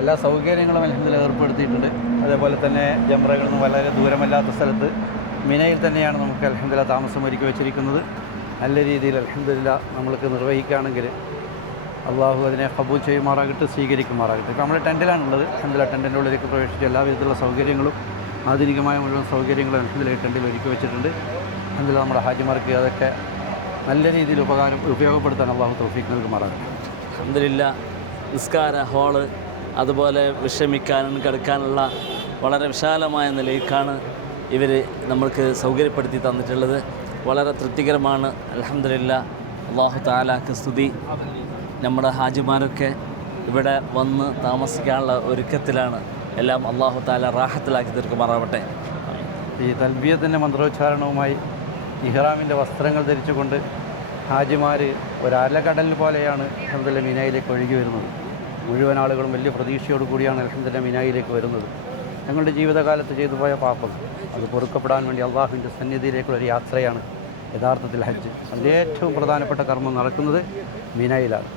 എല്ലാ സൗകര്യങ്ങളും അൽഹംദുലില്ലാഹ് ഏർപ്പെടുത്തിയിട്ടുണ്ട്. അതേപോലെ തന്നെ ജംറകളിൽ നിന്ന് വളരെ ദൂരമല്ലാത്ത സ്ഥലത്ത് മിനയിൽ തന്നെയാണ് നമുക്ക് അൽഹംദുലില്ലാഹ് താമസം ഒരുക്കി വെച്ചിരിക്കുന്നത്. നല്ല രീതിയിൽ അൽഹംദുലില്ലാഹ് നമ്മൾക്ക് നിർവഹിക്കുകയാണെങ്കിൽ അള്ളാഹു അതിനെ കബൂൽ ചെയ്യുമാറാകട്ടെ, സ്വീകരിക്കുമാറാകട്ടെ. ഇപ്പോൾ നമ്മൾ ടെൻറ്റിലാണുള്ളത്. അൽഹംദുലില്ലാഹ് ടെൻറ്റിൻ്റെ ഉള്ളിലേക്ക് പ്രവേശിച്ച് എല്ലാ വിധത്തിലുള്ള സൗകര്യങ്ങളും ആധുനികമായ മുഴുവൻ സൗകര്യങ്ങളും അൽഹംദുലില്ലാഹ് ടെൻറ്റിൽ ഒരുക്കി വെച്ചിട്ടുണ്ട്. അൽഹംദുലില്ലാഹ് നമ്മുടെ ഹാജിമാർക്ക് അതൊക്കെ നല്ല രീതിയിൽ ഉപയോഗപ്പെടുത്താൻ അള്ളാഹു തൗഫീഖ് നൽകുമാറാകട്ടെ. അൽഹംദുലില്ലാഹ് നിസ്കാര ഹാള്, അതുപോലെ വിശ്രമിക്കാനും കിടക്കാനുള്ള വളരെ വിശാലമായ നിലയ്ക്കാണ് ഇവർ നമ്മൾക്ക് സൗകര്യപ്പെടുത്തി തന്നിട്ടുള്ളത്. വളരെ തൃപ്തികരമാണ്. അൽഹംദുലില്ലാഹ്, അല്ലാഹു തആലാക്ക് സ്തുതി. നമ്മുടെ ഹാജിമാരൊക്കെ ഇവിടെ വന്ന് താമസിക്കാനുള്ള ഒരുക്കത്തിലാണ്. എല്ലാം അല്ലാഹു തആല റാഹത്തിലാക്കി തീർക്കുമാറാവട്ടെ. ഈ തൽബിയത്തിൻ്റെ മന്ത്രോച്ചാരണവുമായി ഇഹ്റാമിൻ്റെ വസ്ത്രങ്ങൾ ധരിച്ചുകൊണ്ട് ഹാജിമാർ ഒരു അലകടൽ പോലെയാണ് അൽഹംദുലില്ലാഹ് മിനായിലേക്ക് ഒഴുകി വരുന്നത്. മുഴുവൻ ആളുകളും വലിയ പ്രതീക്ഷയോടു കൂടിയാണ് അൽഹംദുലില്ലാഹ് മിനായിലേക്ക് വരുന്നത്. ഞങ്ങളുടെ ജീവിതകാലത്ത് ചെയ്തു പോയ പാപം അത് പൊറുക്കപ്പെടാൻ വേണ്ടി അള്ളാഹുവിൻ്റെ സന്നിധിയിലേക്കുള്ള ഒരു യാത്രയാണ് യഥാർത്ഥത്തിൽ ഹജ്ജ്. അതിൻ്റെ ഏറ്റവും പ്രധാനപ്പെട്ട കർമ്മം നടക്കുന്നത് മിനായിലാണ്.